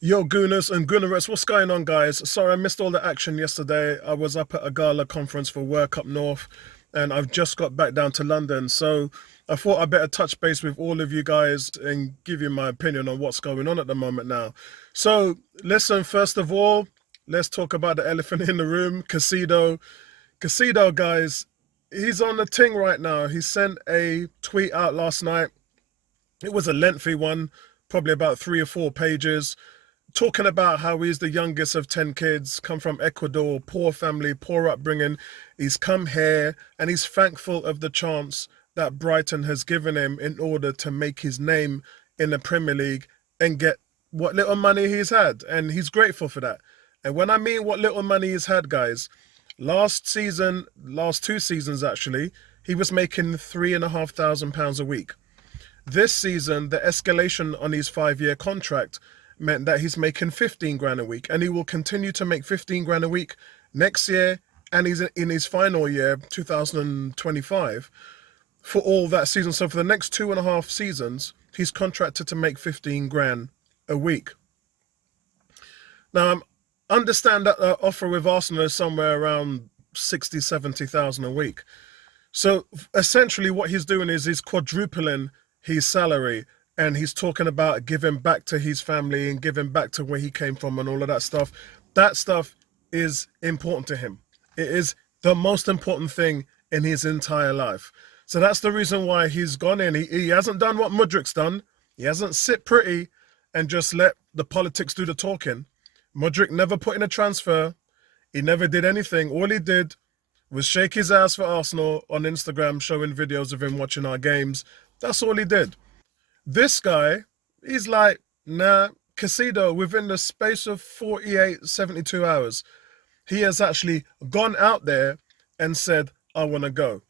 Yo, Gooners and Goonerettes, what's going on, guys? Sorry, I missed all the action yesterday. I was up at a gala conference for work up north, and I've just got back down to London. So I thought I'd better touch base with all of you guys and give you my opinion on what's going on at the moment now. So, listen, first of all, let's talk about the elephant in the room, Caicedo. Caicedo, guys, he's on the ting right now. He sent a tweet out last night. It was a lengthy one, probably about 3 or 4 pages, talking about how he's the youngest of 10 kids, come from Ecuador, poor family, poor upbringing. He's come here and he's thankful of the chance that Brighton has given him in order to make his name in the Premier League and get what little money he's had. And he's grateful for that. And when I mean what little money he's had, guys, last season, last 2 seasons actually, he was making £3,500 a week. This season, the escalation on his 5-year contract meant that he's making 15 grand a week, and he will continue to make 15 grand a week next year, and he's in his final year, 2025, for all that season. So for the next 2.5 seasons, he's contracted to make 15 grand a week. Now, I understand that the offer with Arsenal is somewhere around 60, 70,000 a week. So essentially what he's doing is he's quadrupling his salary, and he's talking about giving back to his family and giving back to where he came from and all of that stuff. That stuff is important to him. It is the most important thing in his entire life. So that's the reason why he's gone in. He hasn't done what Mudrik's done. He hasn't sit pretty and just let the politics do the talking. Mudrik never put in a transfer. He never did anything. All he did was shake his ass for Arsenal on Instagram, showing videos of him watching our games. That's all he did. This guy, he's like, nah, Caicedo, within the space of 48, 72 hours, he has actually gone out there and said, I want to go.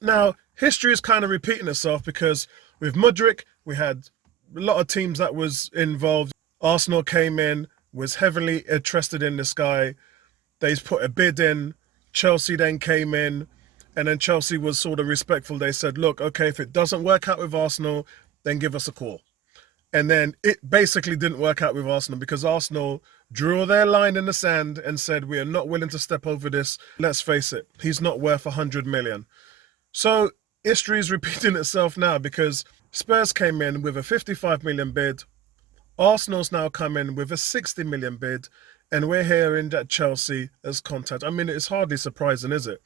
Now, history is kind of repeating itself because with Mudryk, we had a lot of teams that was involved. Arsenal came in, was heavily interested in this guy. They put a bid in. Chelsea then came in, and then Chelsea was sort of respectful. They said, look, okay, if it doesn't work out with Arsenal, then give us a call. And then it basically didn't work out with Arsenal because Arsenal drew their line in the sand and said, we are not willing to step over this. Let's face it, he's not worth 100 million. So history is repeating itself now because Spurs came in with a 55 million bid. Arsenal's now come in with a 60 million bid. And we're hearing that Chelsea has contact. I mean, it's hardly surprising, is it?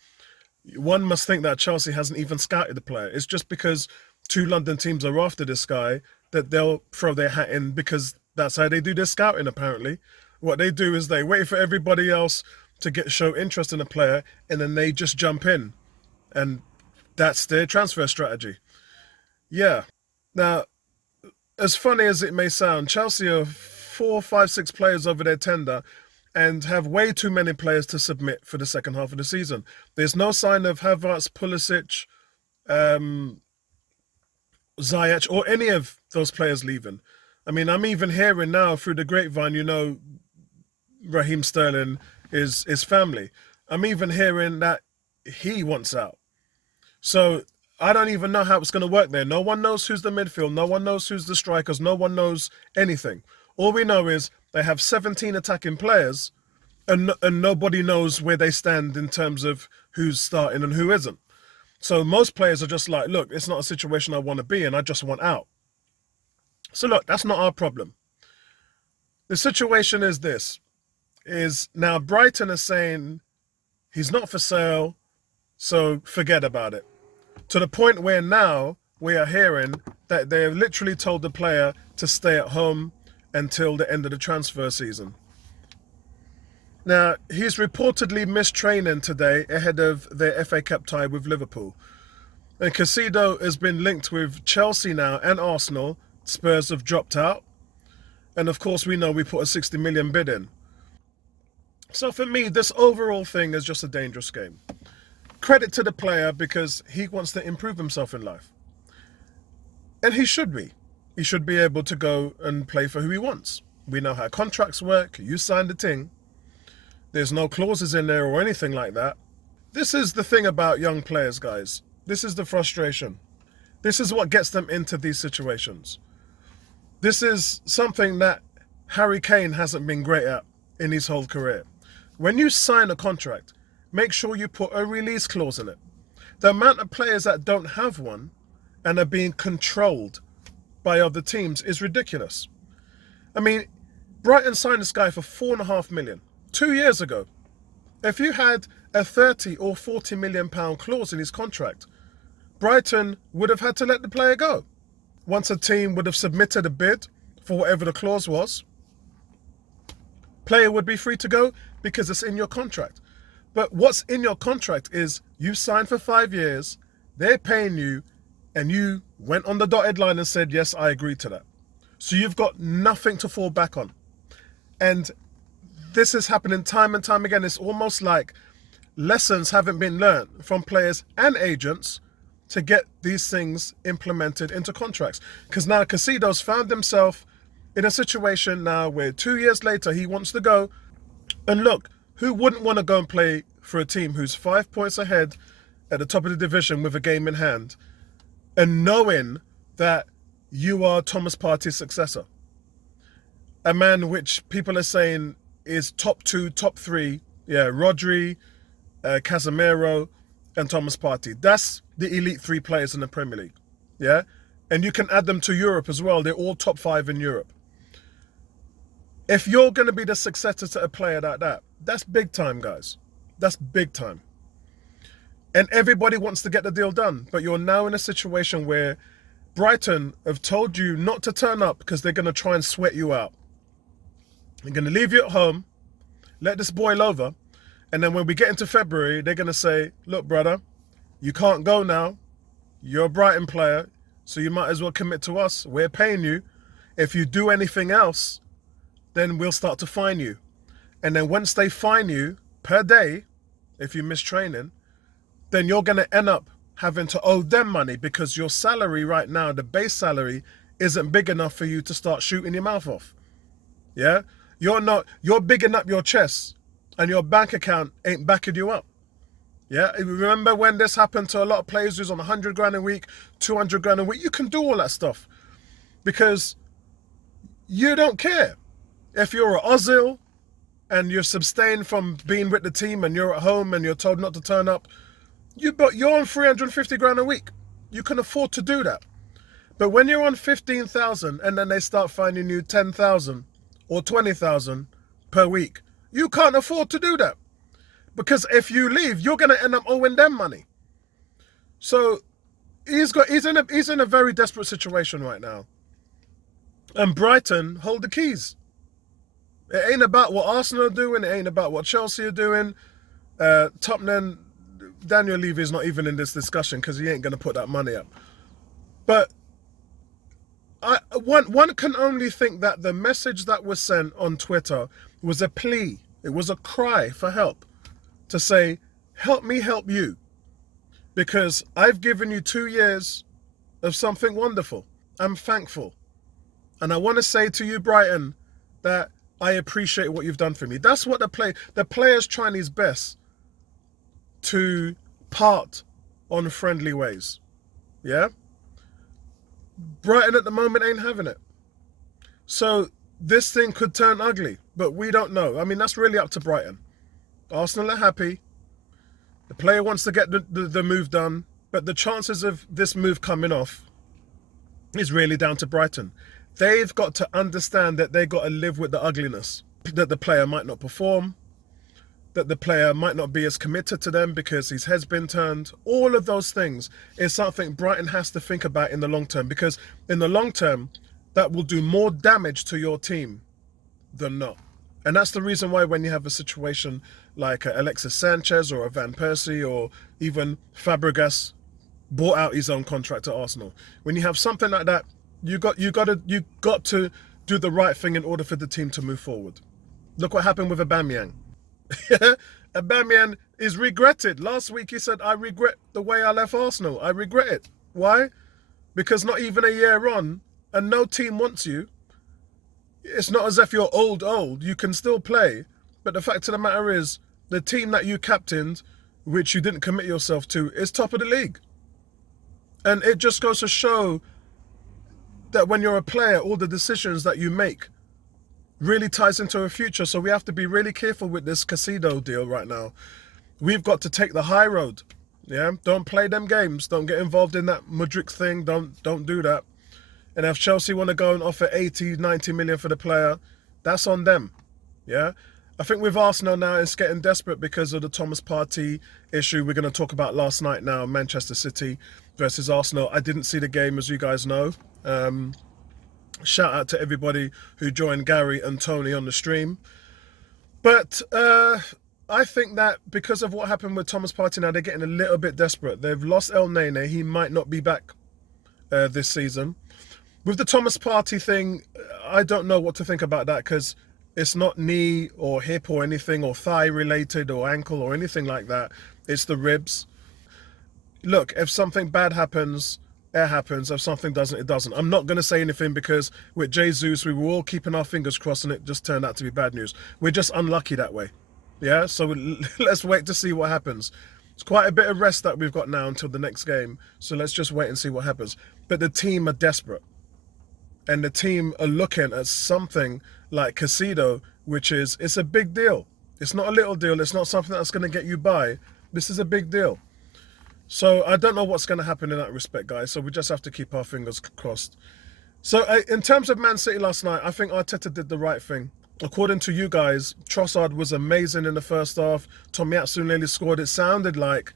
One must think that Chelsea hasn't even scouted the player. It's just because 2 London teams are after this guy that they'll throw their hat in because that's how they do their scouting, apparently. What they do is they wait for everybody else to show interest in a player, and then they just jump in. And that's their transfer strategy. Yeah. Now, as funny as it may sound, Chelsea are 4, 5, 6 players over their tender and have way too many players to submit for the second half of the season. There's no sign of Havertz, Pulisic, Ziyech, or any of those players leaving. I mean, I'm even hearing now through the grapevine, Raheem Sterling is family. I'm even hearing that he wants out. So I don't even know how it's going to work there. No one knows who's the midfield. No one knows who's the strikers. No one knows anything. All we know is they have 17 attacking players, and nobody knows where they stand in terms of who's starting and who isn't. So most players are just like, look, it's not a situation I want to be in. I just want out. So look, that's not our problem. The situation is this, is now Brighton is saying he's not for sale, so forget about it. To the point where now we are hearing that they have literally told the player to stay at home until the end of the transfer season. Now, he's reportedly missed training today ahead of their FA Cup tie with Liverpool. And Caicedo has been linked with Chelsea now and Arsenal. Spurs have dropped out. And of course, we know we put a 60 million bid in. So for me, this overall thing is just a dangerous game. Credit to the player because he wants to improve himself in life. And he should be. He should be able to go and play for who he wants. We know how contracts work. You signed the thing. There's no clauses in there or anything like that. This is the thing about young players, guys. This is the frustration. This is what gets them into these situations. This is something that Harry Kane hasn't been great at in his whole career. When you sign a contract, make sure you put a release clause in it. The amount of players that don't have one and are being controlled by other teams is ridiculous. I mean, Brighton signed this guy for £4.5 million 2 years ago. If you had a 30 or 40 million pound clause in his contract, Brighton would have had to let the player go. Once a team would have submitted a bid for whatever the clause was, player would be free to go because it's in your contract. But what's in your contract is you signed for 5 years, they're paying you, and you went on the dotted line and said, yes, I agree to that. So you've got nothing to fall back on. And this is happening time and time again. It's almost like lessons haven't been learned from players and agents to get these things implemented into contracts. Because now Caicedo's found himself in a situation now where 2 years later he wants to go. And look, who wouldn't want to go and play for a team who's 5 points ahead at the top of the division with a game in hand, and knowing that you are Thomas Partey's successor? A man which people are saying is top 2, top 3. Yeah, Rodri, Casemiro, and Thomas Partey. That's the elite 3 players in the Premier League. Yeah? And you can add them to Europe as well. They're all top 5 in Europe. If you're going to be the successor to a player like that, that's big time, guys. That's big time. And everybody wants to get the deal done. But you're now in a situation where Brighton have told you not to turn up because they're going to try and sweat you out. They're going to leave you at home, let this boil over, and then when we get into February, they're going to say, look, brother, you can't go now. You're a Brighton player, so you might as well commit to us. We're paying you. If you do anything else, then we'll start to fine you. And then once they fine you per day, if you miss training, then you're going to end up having to owe them money because your salary right now, the base salary, isn't big enough for you to start shooting your mouth off. Yeah? You're bigging up your chest and your bank account ain't backing you up. Yeah? Remember when this happened to a lot of players who's on 100 grand a week, 200 grand a week? You can do all that stuff because you don't care. If you're an Ozil and you're sustained from being with the team and you're at home and you're told not to turn up, you're on 350 grand a week. You can afford to do that. But when you're on 15,000 and then they start finding you 10,000 or 20,000 per week, you can't afford to do that. Because if you leave, you're going to end up owing them money. So he's in a very desperate situation right now. And Brighton hold the keys. It ain't about what Arsenal are doing. It ain't about what Chelsea are doing. Tottenham, Daniel Levy is not even in this discussion because he ain't going to put that money up. But one can only think that the message that was sent on Twitter was a plea. It was a cry for help to say, help me help you. Because I've given you 2 years of something wonderful. I'm thankful. And I want to say to you, Brighton, that I appreciate what you've done for me. That's what the player's trying his best to part on friendly ways. Yeah? Brighton at the moment ain't having it. So this thing could turn ugly, but we don't know. I mean, that's really up to Brighton. Arsenal are happy. The player wants to get the move done, but the chances of this move coming off is really down to Brighton. They've got to understand that they've got to live with the ugliness, that the player might not perform, that the player might not be as committed to them because his head's been turned. All of those things is something Brighton has to think about in the long term, because in the long term, that will do more damage to your team than not. And that's the reason why when you have a situation like Alexis Sanchez or a Van Persie or even Fabregas bought out his own contract at Arsenal, when you have something like that, you got to do the right thing in order for the team to move forward. Look what happened with Aubameyang. Aubameyang is regretted. Last week he said, I regret the way I left Arsenal. I regret it. Why? Because not even a year on and no team wants you. It's not as if you're old. You can still play. But the fact of the matter is, the team that you captained, which you didn't commit yourself to, is top of the league. And it just goes to show that when you're a player, all the decisions that you make really ties into our future. So we have to be really careful with this Caicedo deal right now. We've got to take the high road. Yeah, don't play them games. Don't get involved in that Mudryk thing. Don't do that. And if Chelsea want to go and offer 80, 90 million for the player, that's on them. Yeah. I think with Arsenal now, it's getting desperate because of the Thomas Partey issue we're going to talk about last night now, Manchester City versus Arsenal. I didn't see the game, as you guys know. Shout out to everybody who joined Gary and Tony on the stream. But I think that because of what happened with Thomas Partey now, they're getting a little bit desperate. They've lost El Nene. He might not be back this season. With the Thomas Partey thing, I don't know what to think about that because it's not knee or hip or anything or thigh related or ankle or anything like that. It's the ribs. Look, if something bad happens, it happens. If something doesn't, it doesn't. I'm not going to say anything because with Jesus, we were all keeping our fingers crossed and it just turned out to be bad news. We're just unlucky that way. Yeah, so let's wait to see what happens. It's quite a bit of rest that we've got now until the next game. So let's just wait and see what happens. But the team are desperate. And the team are looking at something like Caicedo, which is, it's a big deal. It's not a little deal. It's not something that's going to get you by. This is a big deal. So I don't know what's going to happen in that respect, guys. So we just have to keep our fingers crossed. So in terms of Man City last night, I think Arteta did the right thing. According to you guys, Trossard was amazing in the first half. Tomiyasu nearly scored. It sounded like,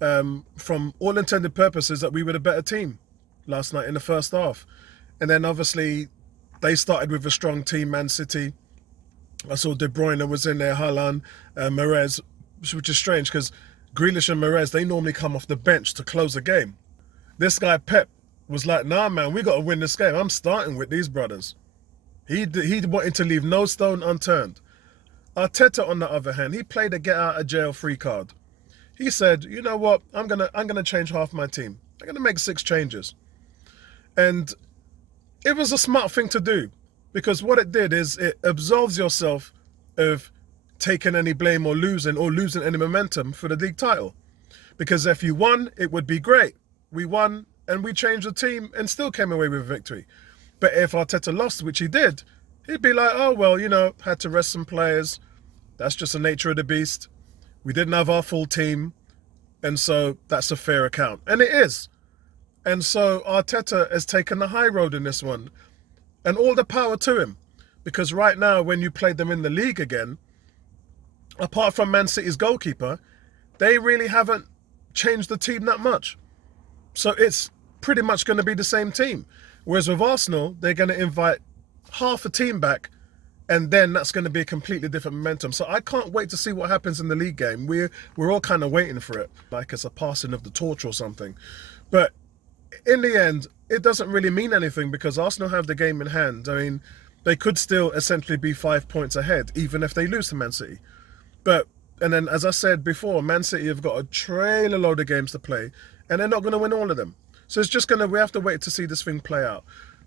from all intended purposes, that we were the better team last night in the first half. And then obviously they started with a strong team, Man City. I saw De Bruyne was in there, Haaland, Mahrez, which is strange because Grealish and Mahrez, they normally come off the bench to close the game. This guy Pep was like, nah, man, we got to win this game. I'm starting with these brothers. He wanted to leave no stone unturned. Arteta, on the other hand, he played a get out of jail free card. He said, you know what, I'm gonna change half my team. I'm gonna make 6 changes. And it was a smart thing to do because what it did is it absolves yourself of taking any blame or losing any momentum for the league title. Because if you won, it would be great. We won and we changed the team and still came away with a victory. But if Arteta lost, which he did, he'd be like, oh, well, you know, had to rest some players. That's just the nature of the beast. We didn't have our full team. And so that's a fair account. And it is. And so Arteta has taken the high road in this one. And all the power to him. Because right now, when you play them in the league again, apart from Man City's goalkeeper, they really haven't changed the team that much. So it's pretty much going to be the same team. Whereas with Arsenal, they're going to invite half a team back, and then that's going to be a completely different momentum. So I can't wait to see what happens in the league game. We're all kind of waiting for it, like it's a passing of the torch or something. But in the end, it doesn't really mean anything because Arsenal have the game in hand. I mean, they could still essentially be 5 points ahead, even if they lose to Man City. And then, as I said before, Man City have got a trailer load of games to play, and they're not going to win all of them. So it's just we have to wait to see this thing play out.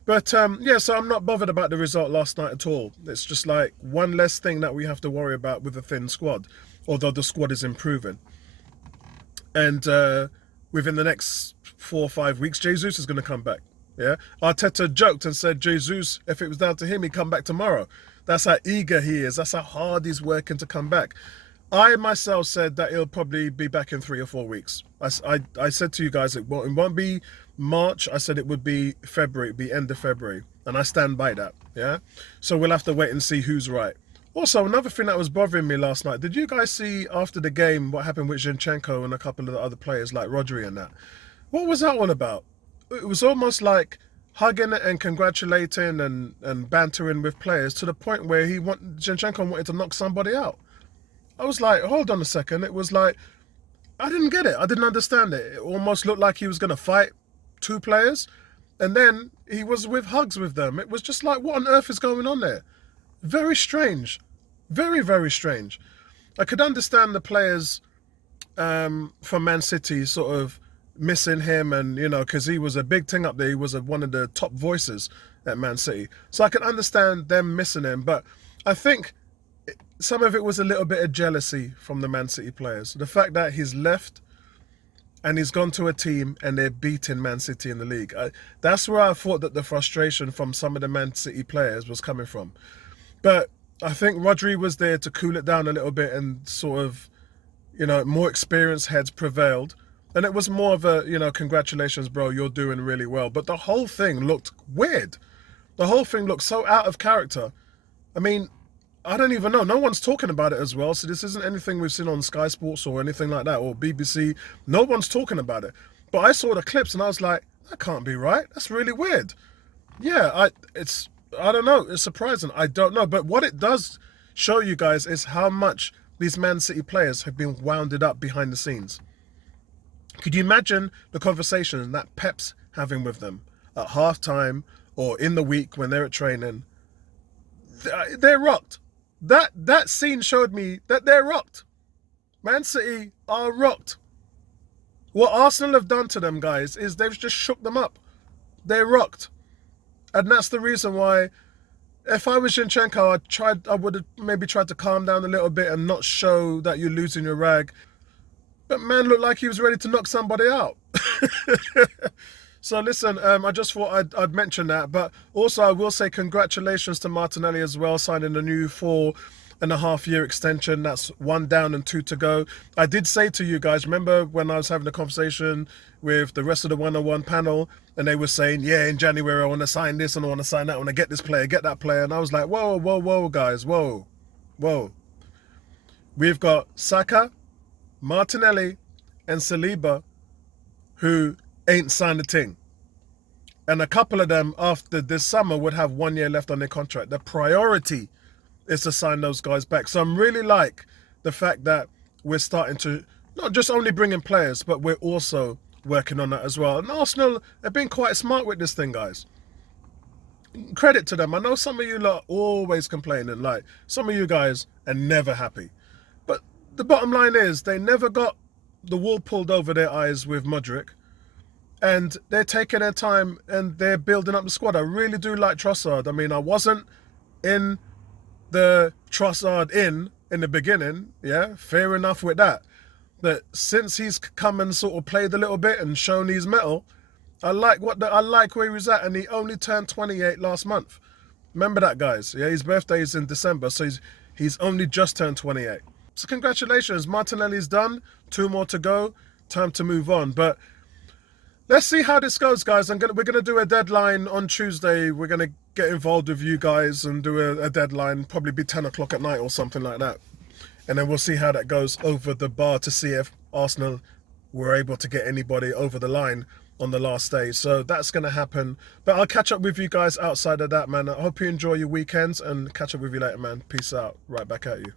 But yeah, so I'm not bothered about the result last night at all. It's just like one less thing that we have to worry about with a thin squad, although the squad is improving. And within the next 4 or 5 weeks, Jesus is going to come back. Yeah, Arteta joked and said, Jesus, if it was down to him, he'd come back tomorrow. That's how eager he is. That's how hard he's working to come back. I myself said that he'll probably be back in 3 or 4 weeks. I said to you guys, it won't be March. I said it would be February, it'd be end of February. And I stand by that, yeah? So we'll have to wait and see who's right. Also, another thing that was bothering me last night, did you guys see after the game what happened with Zinchenko and a couple of the other players like Rodri and that? What was that all about? It was almost like hugging and congratulating and bantering with players to the point where Zinchenko wanted to knock somebody out. I was like, hold on a second. It was like, I didn't get it. I didn't understand it. It almost looked like he was going to fight 2 players. And then he was with hugs with them. It was just like, what on earth is going on there? Very strange. Very, very strange. I could understand the players from Man City sort of missing him and, you know, because he was a big thing up there. He was one of the top voices at Man City. So I can understand them missing him. But I think some of it was a little bit of jealousy from the Man City players. The fact that he's left and he's gone to a team and they're beating Man City in the league. That's where I thought that the frustration from some of the Man City players was coming from. But I think Rodri was there to cool it down a little bit and sort of, more experienced heads prevailed. And it was more of a, congratulations, bro, you're doing really well. But the whole thing looked weird. The whole thing looked so out of character. I mean, I don't even know. No one's talking about it as well. So this isn't anything we've seen on Sky Sports or anything like that, or BBC. No one's talking about it. But I saw the clips and I was like, that can't be right. That's really weird. Yeah, I don't know. It's surprising. I don't know. But what it does show you guys is how much these Man City players have been wounded up behind the scenes. Could you imagine the conversation that Pep's having with them at halftime or in the week when they're at training? They're rocked. That scene showed me that they're rocked. Man City are rocked. What Arsenal have done to them, guys, is they've just shook them up. They're rocked. And that's the reason why, if I was Zinchenko, I would have maybe tried to calm down a little bit and not show that you're losing your rag. But man looked like he was ready to knock somebody out. So listen, I just thought I'd mention that. But also I will say congratulations to Martinelli as well, signing a new 4.5-year extension. That's 1 down and 2 to go. I did say to you guys, remember when I was having a conversation with the rest of the 101 panel, and they were saying, yeah, in January I want to sign this and I want to sign that, I want to get this player, get that player. And I was like, whoa, guys, whoa. We've got Saka, Martinelli, and Saliba, who ain't signed a thing. And a couple of them after this summer would have 1 year left on their contract. The priority is to sign those guys back. So I'm really like the fact that we're starting to not just only bring in players, but we're also working on that as well. And Arsenal have been quite smart with this thing, guys. Credit to them. I know some of you lot always complaining, like some of you guys are never happy. But the bottom line is they never got the wool pulled over their eyes with Modric. And they're taking their time and they're building up the squad. I really do like Trossard. I mean, I wasn't in the Trossard in the beginning. Yeah, fair enough with that. But since he's come and sort of played a little bit and shown his mettle, I like where he was at, and he only turned 28 last month. Remember that, guys? Yeah, his birthday is in December, so he's only just turned 28. So congratulations, Martinelli's done. 2 more to go. Time to move on. But let's see how this goes, guys. We're gonna do a deadline on Tuesday. We're gonna get involved with you guys and do a deadline. Probably be 10 o'clock at night or something like that. And then we'll see how that goes over the bar to see if Arsenal were able to get anybody over the line on the last day. So that's going to happen. But I'll catch up with you guys outside of that, man. I hope you enjoy your weekends and catch up with you later, man. Peace out. Right back at you.